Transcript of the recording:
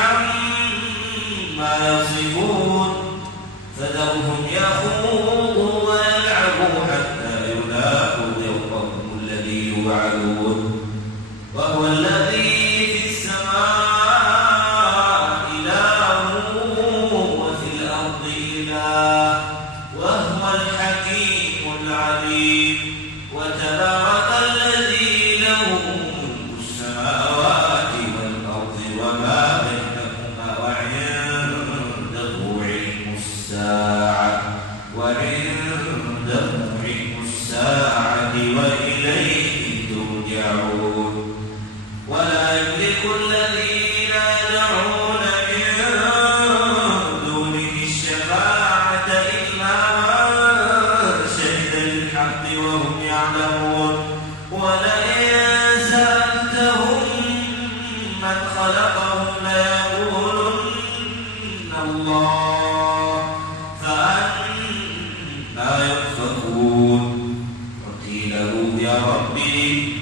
عما يصفون فذرهم يخوضوا ويلعبوا حتى يلاقوا يومهم الذي يوعدون وهو الذي في السماء إله وفي الأرض إله وهو الحكيم العليم وتبارك الذي له ملك السماوات والأرض وما بينهما وعنده علم الساعة وإليه ترجعون ولا يملك الذين يدعون من دونه الشفاعة إلا من شهد بالحق وهم يعلمون ولئن سألتهم من خلقهم ليقولن الله فأنى يؤفكون قيل له يا ربي